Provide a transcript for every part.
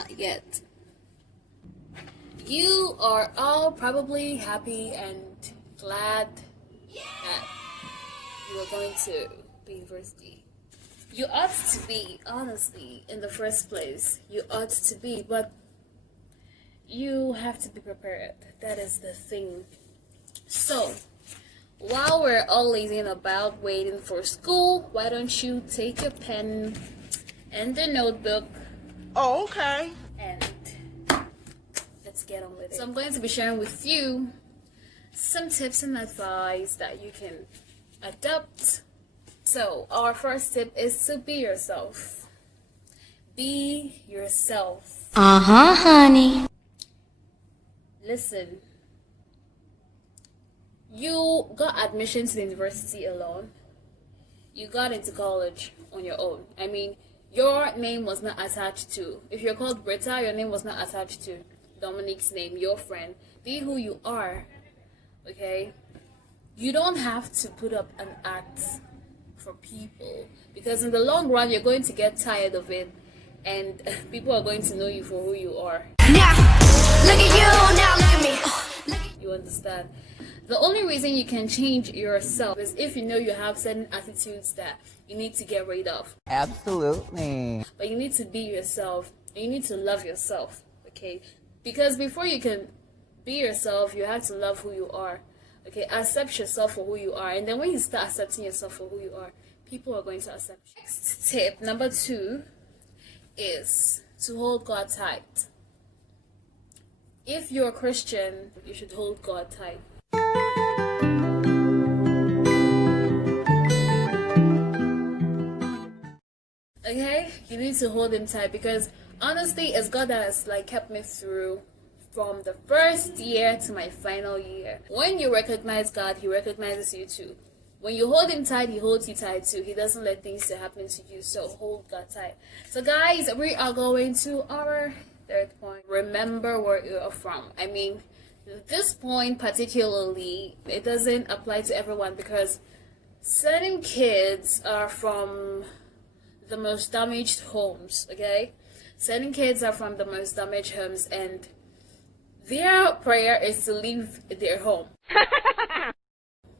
not yet. You are all probably happy and glad that you are going to the university. You ought to be, honestly, in the first place. You ought to be, but you have to be prepared. That is the thing. So, while we're all lazing about waiting for school, why don't you take your pen and the notebook? Oh, okay. And let's get on with it. So I'm going to be sharing with you some tips and advice that you can adopt. So our first tip is to be yourself. Be yourself. Honey. Listen, you got admission to the university alone. You got into college on your own. I mean, your name was not attached to, if you're called Britta, your name was not attached to Dominique's name, your friend. Be who you are, okay? You don't have to put up an act for people, because in the long run, you're going to get tired of it, and people are going to know you for who you are. Now, look at you, now look at me. You understand? The only reason you can change yourself is if you know you have certain attitudes that you need to get rid of. Absolutely. But you need to be yourself, and you need to love yourself, okay? Because before you can be yourself, you have to love who you are, okay? Accept yourself for who you are, and then when you start accepting yourself for who you are, people are going to accept you. Next tip, number 2, is to hold God tight. If you're a Christian, you should hold God tight. Okay, you need to hold him tight, because honestly, it's God that has kept me through from the first year to my final year. When you recognize God, he recognizes you too. When you hold him tight, he holds you tight too. He doesn't let things to happen to you, so hold God tight. So guys, we are going to our third point. Remember where you are from. I mean, this point particularly, it doesn't apply to everyone, because certain kids are from the most damaged homes, okay? Certain kids are from the most damaged homes, and their prayer is to leave their home.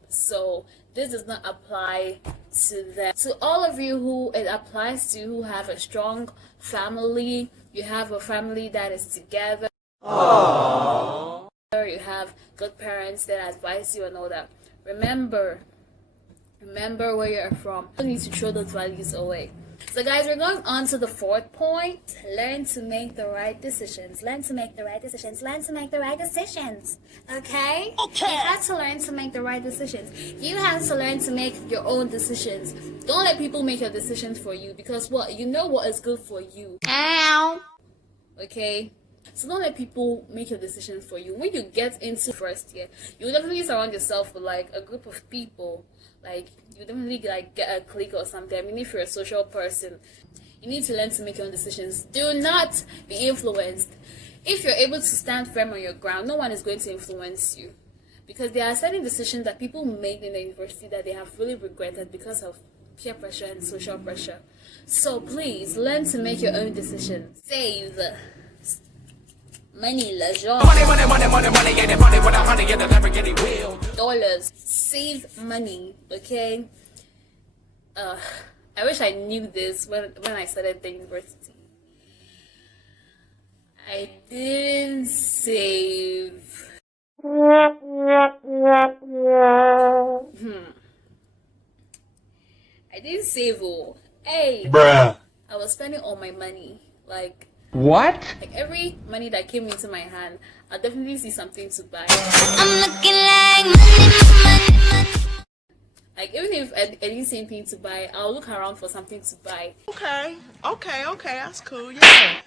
So this does not apply to them. To all of you who it applies to, who have a strong family, you have a family that is together. Aww. You have good parents that advise you and all that. Remember where you're from. You need to throw those values away. So guys, we're going on to the fourth point. Learn to make the right decisions. Learn to make the right decisions. Learn to make the right decisions. Okay? Okay. You have to learn to make the right decisions. You have to learn to make your own decisions. Don't let people make your decisions for you, because you know what is good for you. Ow. Okay? So don't let people make your decisions for you. When you get into first year, you definitely surround yourself with a group of people. You definitely get a clique or something. I mean, if you're a social person, you need to learn to make your own decisions. Do not be influenced. If you're able to stand firm on your ground, no one is going to influence you, because there are certain decisions that people made in the university that they have really regretted because of peer pressure and social pressure. So please learn to make your own decisions. Save money, l'argent. Dollars. Save money, okay? I wish I knew this when I started the university. I didn't save. I didn't save. Oh, hey, Bruh. I was spending all my money. What? Every money that came into my hand, I'll definitely see something to buy. I'm looking like money. Even if I didn't see anything to buy, I'll look around for something to buy. Okay, that's cool, yeah.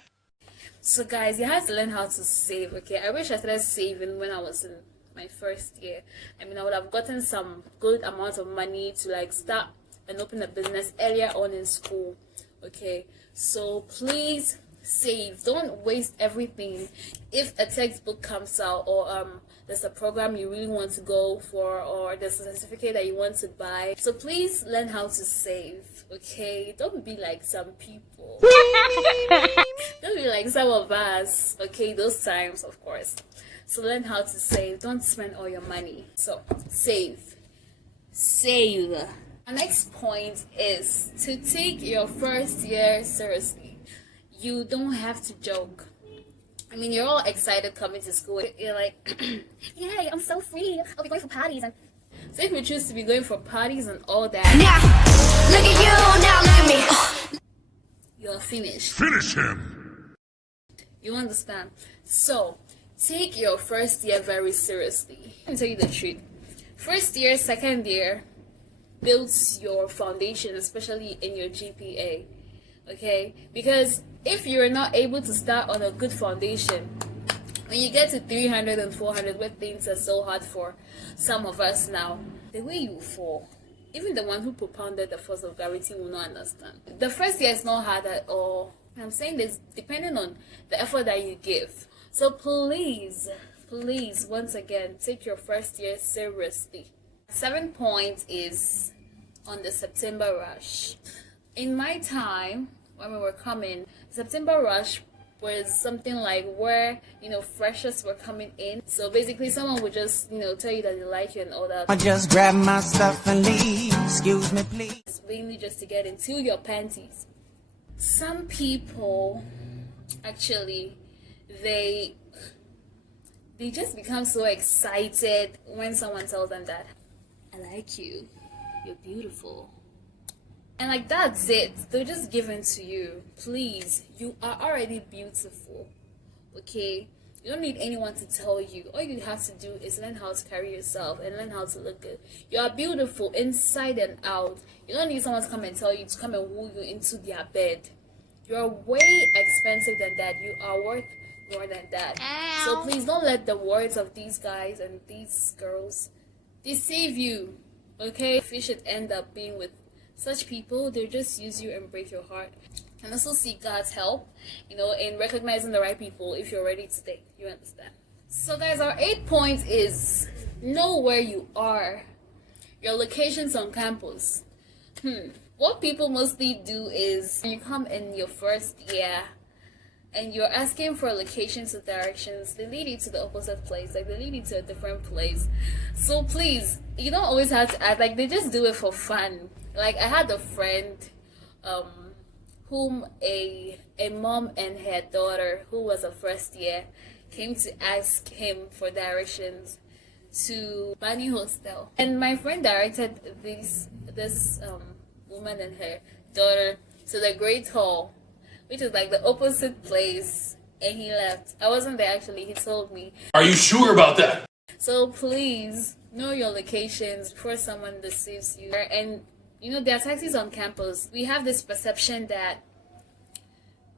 So guys, you have to learn how to save, okay? I wish I started saving when I was in my first year. I mean, I would have gotten some good amount of money to start and open a business earlier on in school, okay? So please save. Don't waste everything. If a textbook comes out, or there's a program you really want to go for, or there's a certificate that you want to buy. So please learn how to save, okay? Don't be like some people. Don't be like some of us, okay? Those times, of course. So learn how to save. Don't spend all your money. So save. Our next point is to take your first year seriously. You don't have to joke. I mean, you're all excited coming to school. You're like, yay, I'm so free. I'll be going for parties. And so if you choose to be going for parties and all that, Now, look at you, now look at me. you're finished. Finish him! You understand? So, take your first year very seriously. Let me tell you the truth. First year, second year builds your foundation, especially in your GPA. Okay? Because if you're not able to start on a good foundation, when you get to 300 and 400, where things are so hard for some of us now, the way you fall, even the one who propounded the force of gravity will not understand. The first year is not hard at all. I'm saying this depending on the effort that you give. So please, once again, take your first year seriously. 7th point is on the September rush. In my time, when we were coming, September rush was something like where, freshers were coming in. So basically someone would just, tell you that they like you and all that. I just grab my stuff and leave. Excuse me, please. It's mainly just to get into your panties. Some people, actually, they just become so excited when someone tells them that, I like you, you're beautiful. And like, that's it. They're just given to you. Please, you are already beautiful. Okay? You don't need anyone to tell you. All you have to do is learn how to carry yourself and learn how to look good. You are beautiful inside and out. You don't need someone to come and tell you to come and woo you into their bed. You are way expensive than that. You are worth more than that. So please don't let the words of these guys and these girls deceive you. Okay? If you should end up being with such people, they just use you and break your heart. And also seek God's help, in recognizing the right people if you're ready to date. You understand? So guys, our 8th point is know where you are. Your locations on campus. What people mostly do is you come in your first year and you're asking for locations or directions, they lead you to the opposite place, like they lead you to a different place. So please, you don't always have to act like they just do it for fun. Like, I had a friend whom a mom and her daughter, who was a first year, came to ask him for directions to Bani Hostel. And my friend directed this woman and her daughter to the Great Hall, which is like the opposite place, and he left. I wasn't there actually, he told me. Are you sure about that? So please, know your locations before someone deceives you. And there are taxis on campus. We have this perception that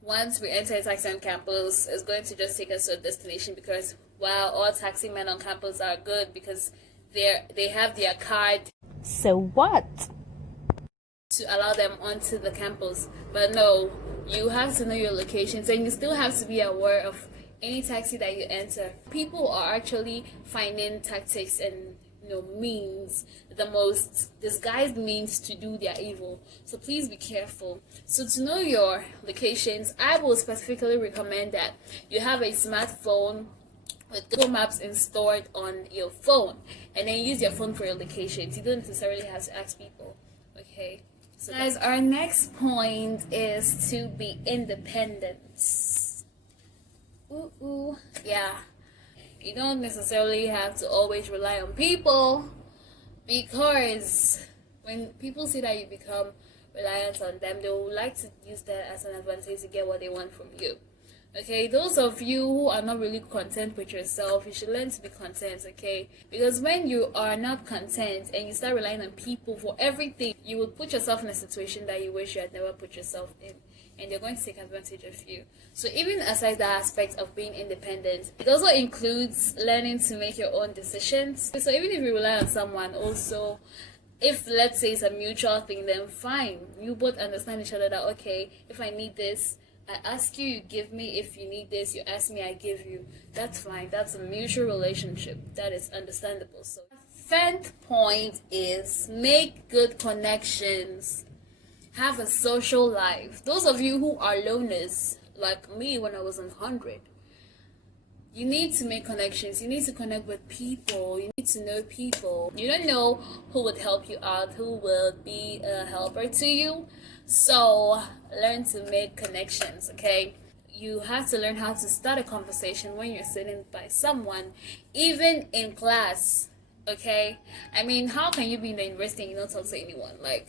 once we enter a taxi on campus, it's going to just take us to a destination because, wow, all taxi men on campus are good because they have their card. So what? To allow them onto the campus. But no, you have to know your locations, and you still have to be aware of any taxi that you enter. People are actually finding tactics and means, the most disguised means to do their evil. So please be careful. So to know your locations, I will specifically recommend that you have a smartphone with Google Maps installed on your phone, and then use your phone for your locations. You don't necessarily have to ask people. Okay? So guys, our next point is to be independent. Yeah. You don't necessarily have to always rely on people, because when people see that you become reliant on them, they will like to use that as an advantage to get what they want from you. Okay, those of you who are not really content with yourself, you should learn to be content, okay? Because when you are not content and you start relying on people for everything, you will put yourself in a situation that you wish you had never put yourself in, and they're going to take advantage of you. So even aside the aspect of being independent, it also includes learning to make your own decisions. So even if you rely on someone, also, if let's say it's a mutual thing, then fine. You both understand each other that, okay, if I need this, I ask you, you give me. If you need this, you ask me, I give you. That's fine. That's a mutual relationship. That is understandable. So, 10th point is make good connections. Have a social life. Those of you who are loners, like me when I was 100, you need to make connections. You need to connect with people. You need to know people. You don't know who would help you out, who will be a helper to you. So learn to make connections, okay? You have to learn how to start a conversation when you're sitting by someone, even in class, okay? I mean, how can you be in the university and you don't talk to anyone? Like,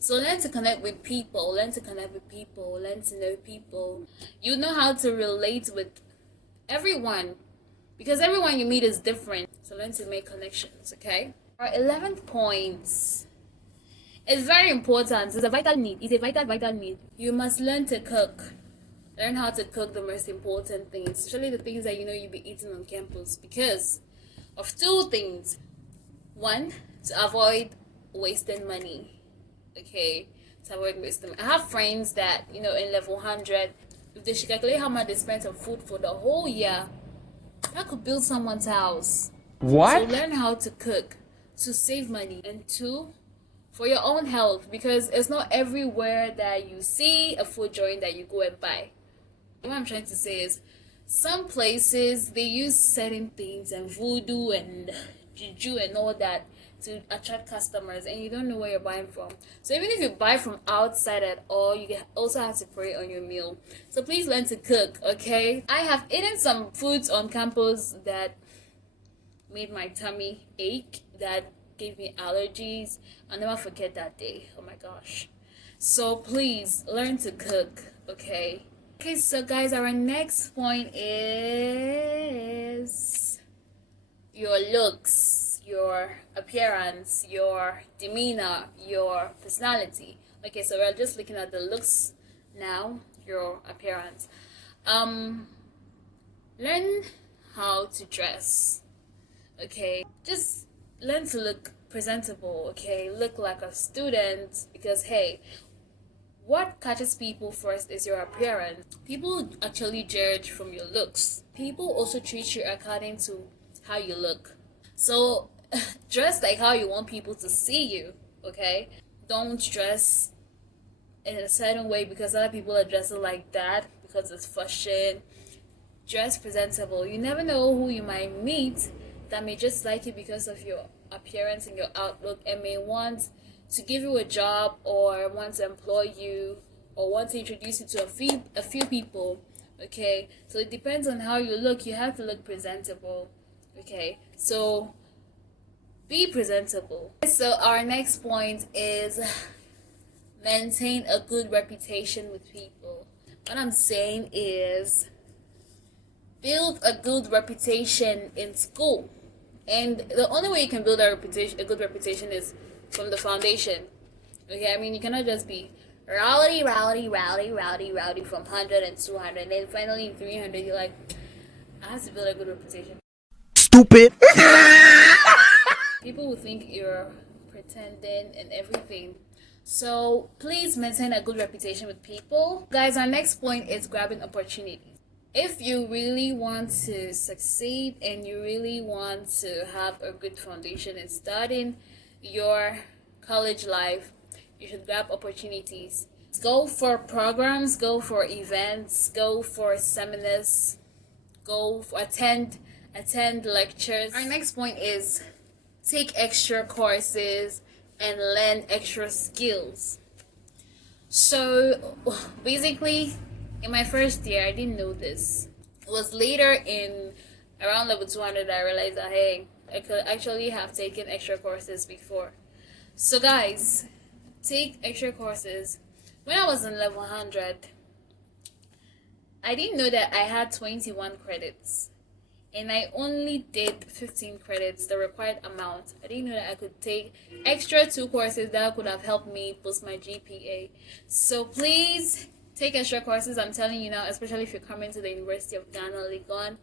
so learn to connect with people, learn to connect with people, learn to know people. You know how to relate with everyone because everyone you meet is different. So learn to make connections, okay? Our 11th point is very important. It's a vital need. It's a vital need. You must learn to cook. Learn how to cook the most important things, especially the things that you know you'll be eating on campus because of two things. One, to avoid wasting money. Okay, to avoid wasting. I have friends that, you know, in level 100, if they should calculate how much they spent on food for the whole year, that could build someone's house. What? So learn how to cook to save money. And two, for your own health, because it's not everywhere that you see a food joint that you go and buy. What I'm trying to say is, some places they use certain things and voodoo and juju and all that to attract customers, and you don't know where you're buying from. So even if you buy from outside at all, you also have to pray on your meal. So please learn to cook, okay? I have eaten some foods on campus that made my tummy ache, that gave me allergies. I'll never forget that day. Oh my gosh. So please learn to cook, okay? Okay, so guys, our next point is your looks, your appearance, your demeanor, your personality. Okay, so we're just looking at the looks now, your appearance. Learn how to dress. Okay, just learn to look presentable. Okay, look like a student, because hey, what catches people first is your appearance. People actually judge from your looks. People also treat you according to how you look. So dress like how you want people to see you, okay? Don't dress in a certain way because other people are dressing like that because it's fashion. Dress presentable. You never know who you might meet that may just like you because of your appearance and your outlook and may want to give you a job or want to employ you or want to introduce you to a few people, okay? So it depends on how you look. You have to look presentable, okay? So be presentable. So our next point is maintain a good reputation with people. What I'm saying is build a good reputation in school. And the only way you can build a good reputation is from the foundation. Okay, I mean, you cannot just be rowdy from 100 and 200, and then finally in 300 you're like, I have to build a good reputation. Stupid. People will think you're pretending and everything. So please maintain a good reputation with people. Guys, our next point is grabbing opportunities. If you really want to succeed and you really want to have a good foundation in starting your college life, you should grab opportunities. Go for programs, go for events, go for seminars, go for attend lectures. Our next point is take extra courses and learn extra skills. So basically, in my first year, I didn't know this. It was later in around level 200 that I realized that, hey, I could actually have taken extra courses before. So guys, take extra courses. When I was in level 100, I didn't know that I had 21 credits. And I only did 15 credits, the required amount. I didn't know that I could take extra 2 courses that could have helped me boost my GPA. So please take extra courses. I'm telling you now, especially if you're coming to the University of Ghana, Legon,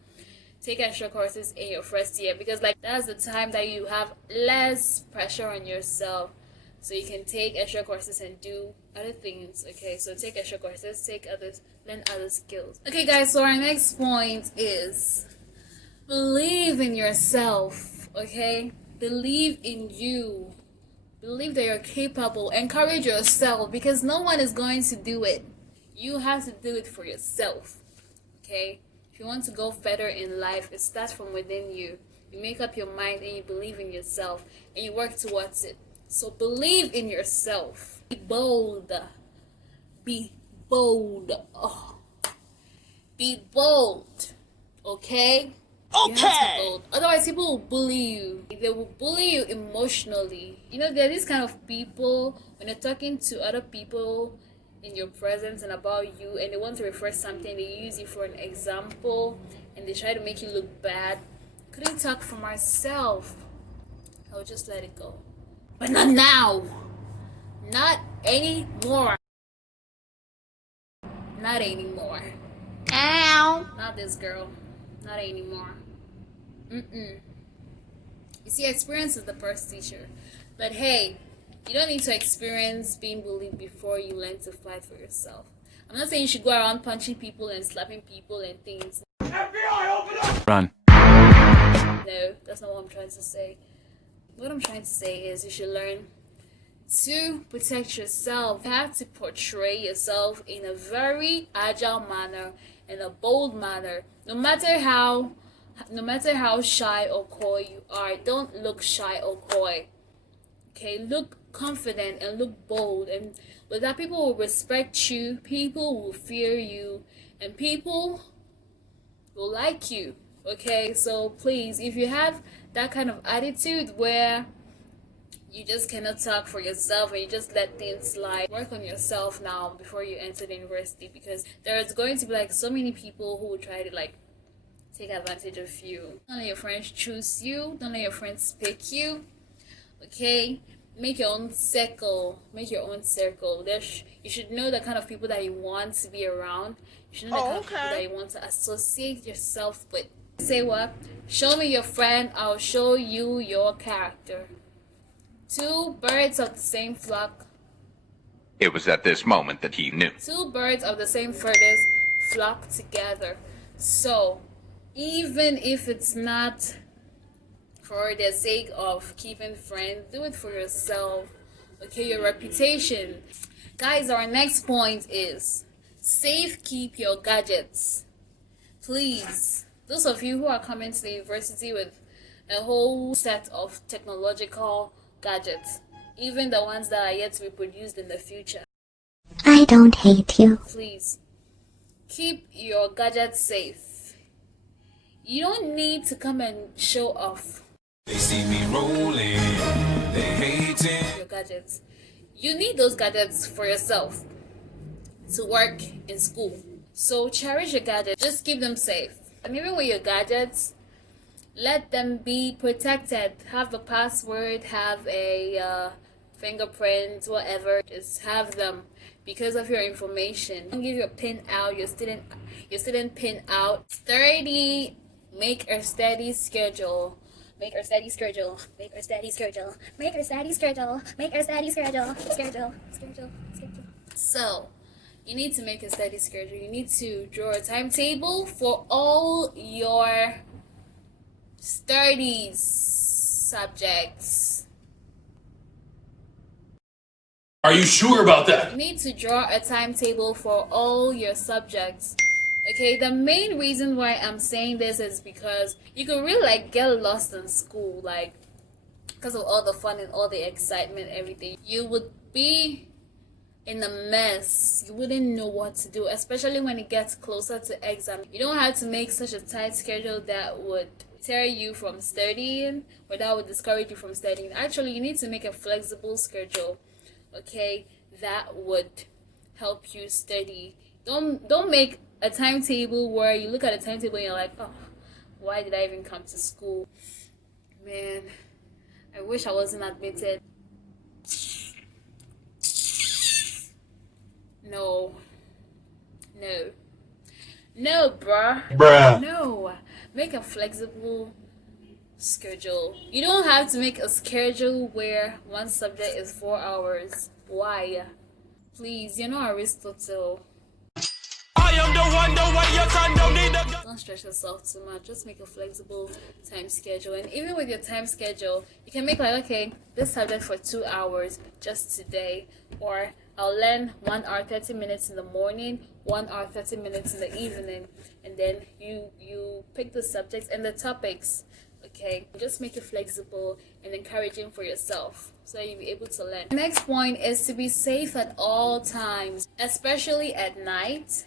take extra courses in your first year, because like that's the time that you have less pressure on yourself so you can take extra courses and do other things. Okay, so take extra courses, take others, learn other skills. Okay guys, so our next point is believe in yourself. Okay, believe in you, believe that you're capable, encourage yourself, because no one is going to do it. You have to do it for yourself. Okay, if you want to go further in life, it starts from within you. You make up your mind and you believe in yourself and you work towards it. So believe in yourself. Be bold. Be bold. Oh. Be bold. Okay? You have to be bold. Otherwise, people will bully you. They will bully you emotionally. You know, there are these kind of people, when you're talking to other people in your presence and about you, and they want to refer something, they use you for an example, and they try to make you look bad. Couldn't talk for myself. I would just let it go. But not now. Not anymore. Not anymore. Ow. Not this girl. Not anymore. You see, experience is the first teacher. But hey, you don't need to experience being bullied before you learn to fight for yourself. I'm not saying you should go around punching people and slapping people and things. FBI, open up! Run. No, that's not what I'm trying to say. What I'm trying to say is you should learn to protect yourself. You have to portray yourself in a very agile manner, in a bold manner. No matter how shy or coy you are, don't look shy or coy. Okay, look confident and look bold, and with that, people will respect you, people will fear you, and people will like you. Okay, so please, if you have that kind of attitude where you just cannot talk for yourself and you just let things slide, work on yourself now before you enter the university, because there's going to be like so many people who will try to like take advantage of you. Don't let your friends choose you, don't let your friends pick you. Okay, make your own circle. Make your own circle. You should know the kind of people that you want to be around. You should know the kind of people that you want to associate yourself with. Say what? Show me your friend, I'll show you your character. Two birds of the same flock. It was at this moment that he knew. Two birds of the same feathers flock together. So, even if it's not for the sake of keeping friends, do it for yourself. Okay, your reputation. Guys, our next point is safe keep your gadgets. Please, those of you who are coming to the university with a whole set of technological gadgets, even the ones that are yet to be produced in the future, I don't hate you. please keep your gadgets safe. You don't need to come and show off. They see me rolling, they hating. Your gadgets. You need those gadgets for yourself to work in school. So cherish your gadgets. Just keep them safe. And even with your gadgets, let them be protected. Have a password, have a fingerprint, whatever. Just have them because of your information. Don't give your pin out, your student pin out. Sturdy. Make a steady schedule. Make a steady schedule. Make a steady schedule. Make a steady schedule. Make a steady schedule. Schedule. So, you need to make a steady schedule. You need to draw a timetable for all your studies subjects. Are you sure about that? You need to draw a timetable for all your subjects. Okay, the main reason why I'm saying this is because you could really like get lost in school, like because of all the fun and all the excitement, everything. You would be in a mess. You wouldn't know what to do, especially when it gets closer to exam. You don't have to make such a tight schedule that would tear you from studying or that would discourage you from studying. Actually, you need to make a flexible schedule, okay, that would help you study. Don't make a timetable where you look at a timetable and you're like, oh, why did I even come to school? Man, I wish I wasn't admitted. No, bruh. Bruh. No, make a flexible schedule. You don't have to make a schedule where one subject is 4 hours. Why? Please, you're not Aristotle. I am the one, your son don't need a... Don't stress yourself too much. Just make a flexible time schedule. And even with your time schedule, you can make like, okay, this subject for 2 hours just today. Or I'll learn 1 hour 30 minutes in the morning, 1 hour 30 minutes in the evening. And then you pick the subjects and the topics. Okay, just make it flexible and encouraging for yourself so that you'll be able to learn. The next point is to be safe at all times, especially at night.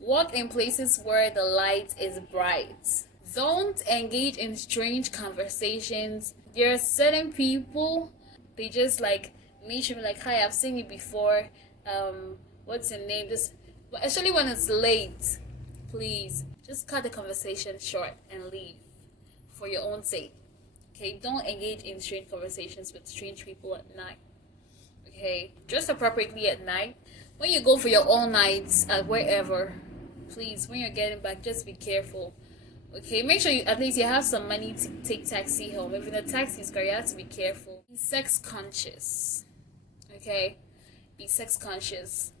Walk in places where the light is bright. Don't engage in strange conversations. There are certain people, they just like meet you like, hi, I've seen you before. What's your name? Just especially when it's late, please just cut the conversation short and leave for your own sake. Okay, don't engage in strange conversations with strange people at night. Okay, dress appropriately at night. When you go for your all nights at wherever, please, when you're getting back, just be careful. Okay, make sure you at least you have some money to take taxi home. If in the taxi is car, you have to be careful. Be sex conscious. Okay, be sex conscious.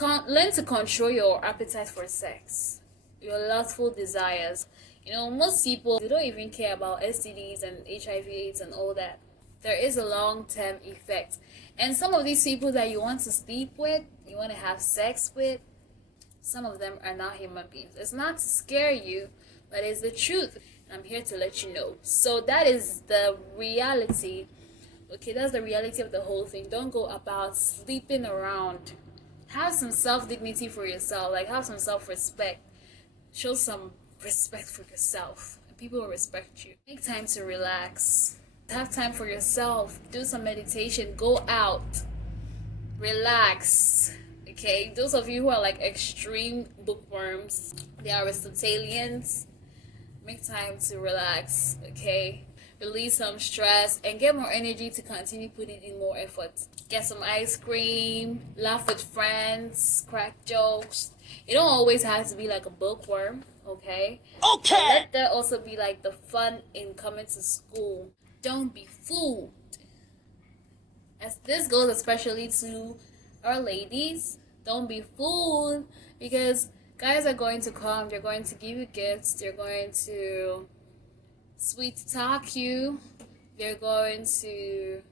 Learn to control your appetite for sex, your lustful desires. You know, most people, they don't even care about STDs and HIV/AIDS and all that. There is a long-term effect. And some of these people that you want to sleep with, you want to have sex with, some of them are not human beings. It's not to scare you, but it's the truth. And I'm here to let you know. So that is the reality. Okay, that's the reality of the whole thing. Don't go about sleeping around. Have some self-dignity for yourself. Like, have some self-respect. Show some respect for yourself. And people will respect you. Make time to relax. Have time for yourself. Do some meditation. Go out. Relax. Okay, those of you who are like extreme bookworms, the Aristotelians, make time to relax, okay? Release some stress and get more energy to continue putting in more effort. Get some ice cream, laugh with friends, crack jokes. You don't always have to be like a bookworm, okay? Okay! But let there also be like the fun in coming to school. Don't be fooled. As this goes especially to our ladies, don't be fooled, because guys are going to come, they're going to give you gifts, they're going to sweet talk you, they're going to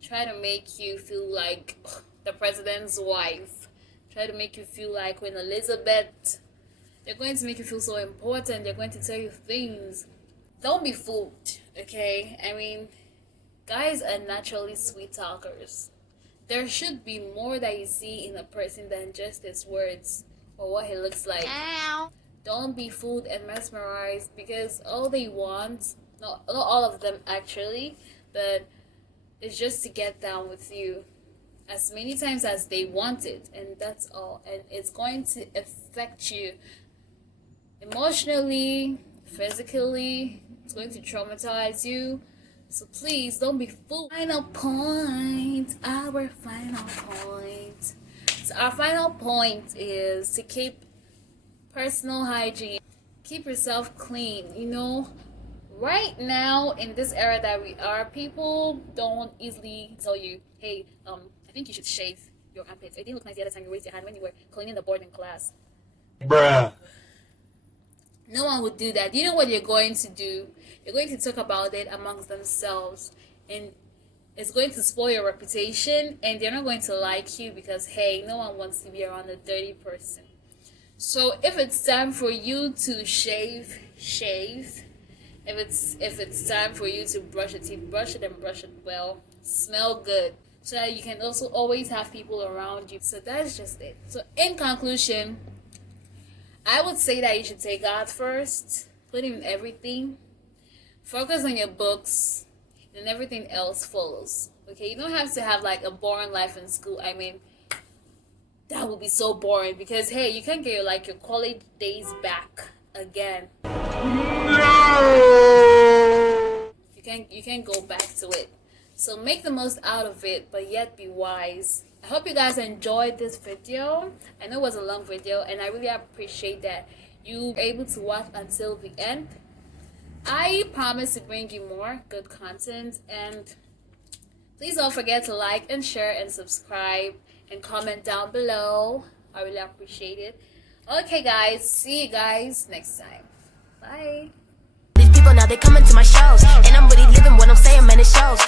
try to make you feel like the president's wife, try to make you feel like Queen Elizabeth. They're going to make you feel so important, they're going to tell you things. Don't be fooled, okay? I mean, guys are naturally sweet talkers. There should be more that you see in a person than just his words or what he looks like. Ow. Don't be fooled and mesmerized, because all they want, not all of them actually, but it's just to get down with you as many times as they want it, and that's all. And it's going to affect you emotionally, physically. It's going to traumatize you. So please don't be fooled. Final point. Our final point. So our final point is to keep personal hygiene. Keep yourself clean. You know, right now in this era that we are, people don't easily tell you, hey, I think you should shave your armpits. It didn't look nice the other time you raised your hand when you were cleaning the board in class. Bruh. No one would do that. You know what you're going to do? You're going to talk about it amongst themselves, and it's going to spoil your reputation, and they're not going to like you because, hey, no one wants to be around a dirty person. So if it's time for you to shave. If it's time for you to brush your teeth, brush it and brush it well. Smell good, so that you can also always have people around you. So that's just it. So in conclusion, I would say that you should take God first, put Him in everything, focus on your books, and everything else follows. Okay, you don't have to have like a boring life in school. I mean, that would be so boring, because hey, you can't get your college days back again. You can't go back to it. So make the most out of it, but yet be wise. I hope you guys enjoyed this video. I know it was a long video, and I really appreciate that you were able to watch until the end. I promise to bring you more good content, and please don't forget to like and share and subscribe and comment down below. I really appreciate it. Okay guys, see you guys next time. Bye. These people now they coming to my shows, and I'm really living what I'm saying, man, it shows.